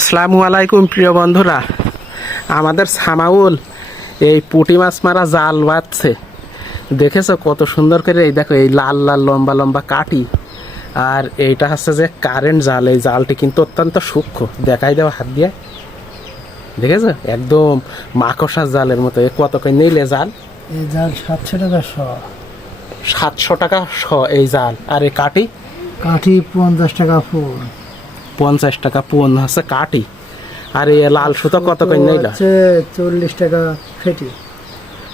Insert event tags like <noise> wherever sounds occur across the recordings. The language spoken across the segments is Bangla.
আসসালামু আলাইকুম প্রিয় বন্ধুরা। আমাদের সামাউল এই পুঁটি মাছ মারা জাল বাঁধছে। দেখেছ কত সুন্দর করে? এই দেখো এই লাল লাল লম্বা লম্বা কাটি আর এইটা হচ্ছে যে কারেন্ট জাল। এই জালটি কিন্তু অত্যন্ত সূক্ষ্ম। দেখাই দেওয়া হাত দিয়ে। দেখেছ? একদম মাকড়সার জালের মতো। এ কত করে নিলে জাল? এই জাল সাতশো টাকা শ। সাতশো টাকা শ এই জাল। আর এই কাটি কাঠি পঞ্চাশ টাকা ফুল। পঞ্চাশ টাকা পুন হচ্ছে কাটি আর এই লাল সুতো কত করে নিল? চল্লিশ টাকা ফেটি।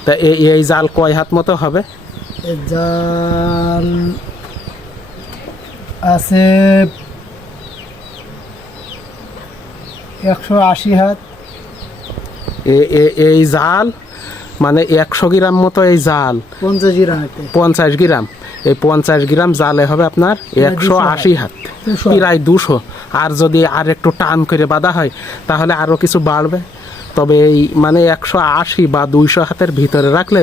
তা এই জাল কয় হাত মতো হবে? জাল আছে একশো আশি হাত। এই জাল মানে একশো গ্রাম মতো এই জাল। পঞ্চাশ গ্রামেতে পঞ্চাশ গ্রাম। এই পঞ্চাশ গ্রাম জালে হবে আপনার একশো আশি হাত। প্রায় দুশো। আর যদি আর একটু টান করে বাঁধা হয়, তাহলে আরও কিছু বাড়বে। তবে এই মানে একশো আশি বা দুইশো হাতের ভিতরে রাখলে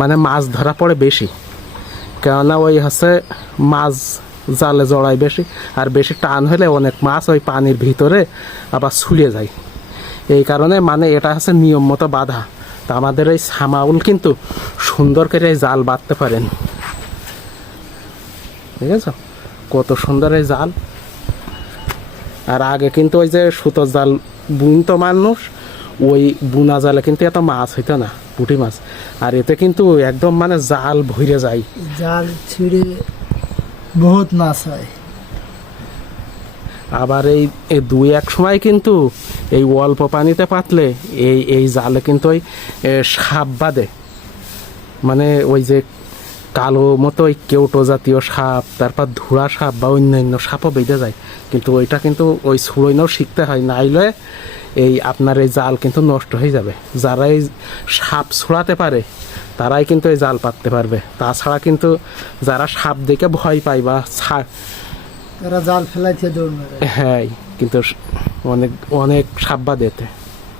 মানে মাছ ধরা পড়ে বেশি। কেননা ওই হচ্ছে মাছ জালে জড়ায় বেশি, আর বেশি টান হলে অনেক মাছ ওই পানির ভিতরে আবার ছুলে যায়। এই কারণে মানে এটা হচ্ছে নিয়ম মতো বাধা। তা আমাদের এই সামাউল কিন্তু সুন্দর করে এই জাল বাঁধতে পারেন। ঠিক আছে কত সুন্দর এই জাল। আর আগে কিন্তু ওই যে সুতোর জাল বুনতো মানুষ ওই বুনা জালে কিন্তু এত মাছ হইতো না পুঁটি মাছ। আর এতে কিন্তু একদম মানে জাল ভরে যায়। জাল ছিঁড়ে বহুত মাছ হয়। আবার এই এই দুই এক সময় কিন্তু এই অল্প পানিতে পাতলে এই এই জালে কিন্তু ওই সাপ বাঁধে। মানে ওই যে কালো মতো ওই কেউটো জাতীয় সাপ তারপর ধুড়া সাপ বা অন্যান্য সাপও বেঁধে যায়। কিন্তু ওইটা কিন্তু ওই ছুড়োইনাও শিখতে হয় নাইলে এই আপনার এই জাল কিন্তু নষ্ট হয়ে যাবে। যারা এই সাপ ছুড়াতে পারে তারাই কিন্তু এই জাল পাততে পারবে। তাছাড়া কিন্তু যারা সাপ দেখে ভয় পায় বা তারা জাল ফেলাইছে হ্যাঁ কিন্তু অনেক অনেক সাপ বাঁধেতে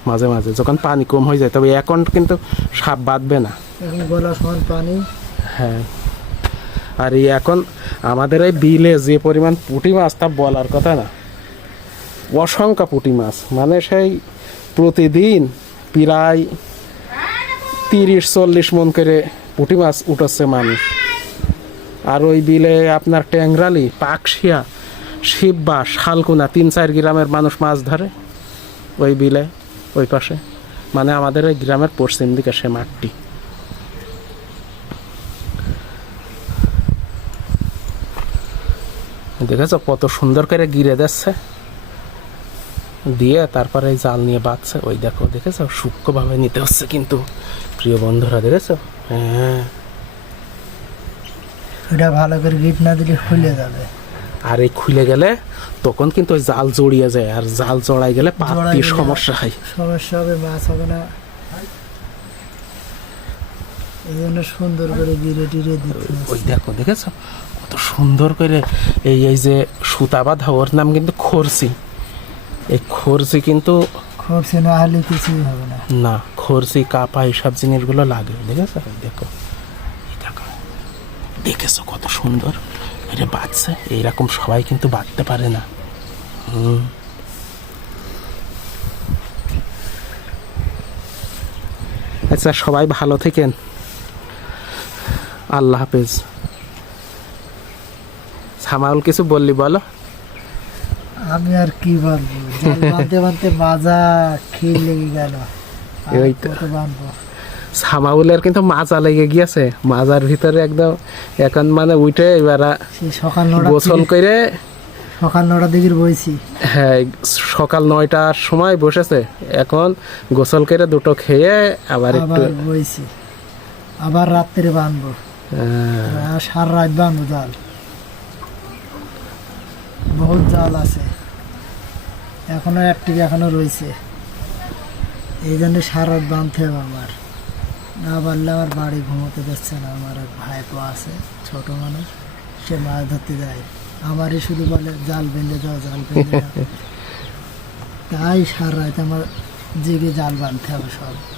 মাঝে মাঝে। যখন পানি কম হয়ে যায় তবে এখন কিন্তু সাপ বাঁধবে না। এখন গলা সমান পানি। হ্যাঁ। আর এই এখন আমাদের এই বিলে যে পরিমাণ পুঁটি মাছ, তা বলার কথা না। অসংখ্য পুঁটি মাছ। মানে সেই প্রতিদিন প্রায় তিরিশ, চল্লিশ মন করে পুঁটি মাছ উঠছে মানুষ। আর ওই বিলে আপনার ট্যাংরালি, পাকশিয়া, শিববা, শালকুনা, তিন, চার গ্রামের মানুষ মাছ ধরে ওই বিলে, ওই পাশে। মানে আমাদের ওই গ্রামের পশ্চিম দিকে সে মাঠটি। দেখেছ কত সুন্দর করে গিরে দিচ্ছে? দিয়ে তারপরে জাল নিয়ে বাঁধছে। ওই দেখো দেখেছ? সূক্ষ্মভাবে নিতে হচ্ছে কিন্তু। প্রিয় বন্ধুরা দেখেছ? হ্যাঁ। ওটা ভালো করে গিট না দিলে খুলে যাবে। আর এই খুলে গেলে তখন কিন্তু ওই জাল জড়িয়ে যায় আর জাল জড়াই গেলে পাত্তির গেলে- সমস্যা হয়? সমস্যা হবে মাছ হবে না। এই জন্য সুন্দর করে গিরে টিরে দিতে ওই দেখো দেখেছ? কত সুন্দর করে এই এই যে সুতা বাঁধা ওর নাম কিন্তু খরসি এই খরসি কিন্তু খরচে না হলে কিছুই হবে না। না খরসি কাপা এইসব জিনিসগুলো লাগে দেখেছ? দেখো দেখেছ কত সুন্দর? এটা বাঁচছে এইরকম সবাই কিন্তু বাঁধতে পারে না। হুম। আচ্ছা সবাই ভালো থেকেন। আল্লাহ হাফেজ। সামাউল কিছু বললি বলো। আমি আর কি বলব? জাল বাঁধতে বাঁধতে মাজা খিল লেগে গেল। এই তো। সামাউলের কিন্তু মাজা লেগে গিয়েছে। মাজার ভিতরে একদম এখন মানে উঠে এবার সকাল গোসল করে সকাল নটা দিকে বইছি। হ্যাঁ সকাল নয়টার সময় বসেছে। এখন গোসল করে দুটো খেয়ে আবার একটু বইছি। আবার রাত্রে আর সারা রাত বাঁধবো জাল। বহুত জাল আছে। এখনও একটি এখনও রয়েছে এই জন্য সারা রাত বাঁধতে হবে আমার। না পারলে আমার বাড়ি ঘুমোতে দিচ্ছে না। আমার এক ভাইপো আছে ছোট মানুষ সে মাছ ধরতে যায়। আমারই শুধু বলে জাল বেঁধে দাও জাল বেঁধে দাও। <laughs> তাই সারা রাত আমার জেগে জাল বাঁধতে হবে সব।